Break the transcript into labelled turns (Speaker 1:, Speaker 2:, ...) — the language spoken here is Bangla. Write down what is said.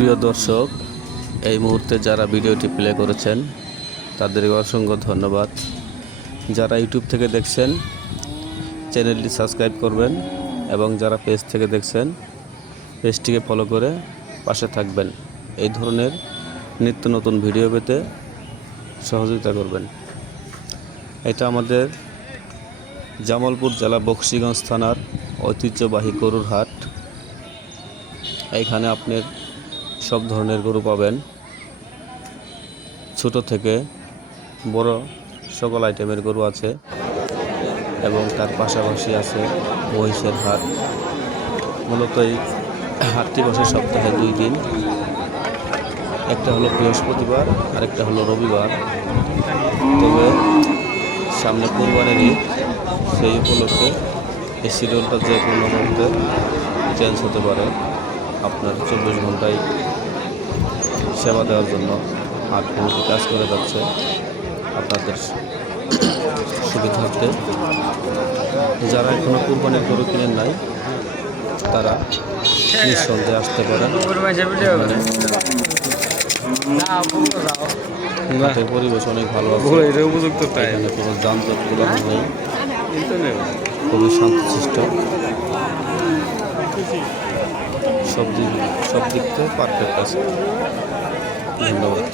Speaker 1: প্রিয় দর্শক, এই মুহূর্তে যারা ভিডিওটি প্লে করেছেন, তাদেরকে অসংখ্য ধন্যবাদ। যারা ইউটিউব থেকে দেখছেন চ্যানেলটি সাবস্ক্রাইব করবেন এবং যারা পেজ থেকে দেখছেন পেজটিকে ফলো করে পাশে থাকবেন। এই ধরনের নিত্য নতুন ভিডিও পেতে সহযোগিতা করবেন। এটা আমাদের জামালপুর জেলা বক্সিগঞ্জ থানার ঐতিহ্যবাহী গরুর হাট। এইখানে আপনার সব ধরনের গরু পাবেন। ছোট থেকে বড় সকল আইটেমের গরু আছে এবং তার পাশাপাশি আছে মহিষের হাট। মূলত এই হাটটি বসে সপ্তাহে দুই দিন। একটা হলো বৃহস্পতিবার আর একটা হলো রবিবার। তবে সামনে কোরবানির ঈদ, সেই উপলক্ষে এই শিডিউলটা যে কোনো মুহূর্তে চেঞ্জ হতে পারে। আপনার চব্বিশ ঘন্টায় সেবা দেওয়ার জন্য আট কমিটি কাজ করে যাচ্ছে। আপনাদের সুবিধার্থে যারা এখনও কোরবানির গরু কিনেন নাই তারা নিঃসন্দেহে আসতে পারেন। পরিবেশ অনেক ভালো আছে।
Speaker 2: উপযুক্ত
Speaker 1: এখানে কোনো যানজট কোলাহল নেই। খুবই শান্তশিষ্ট। সব দিক সব দিক থেকে পারফেক্ট আছে। ধন্যবাদ।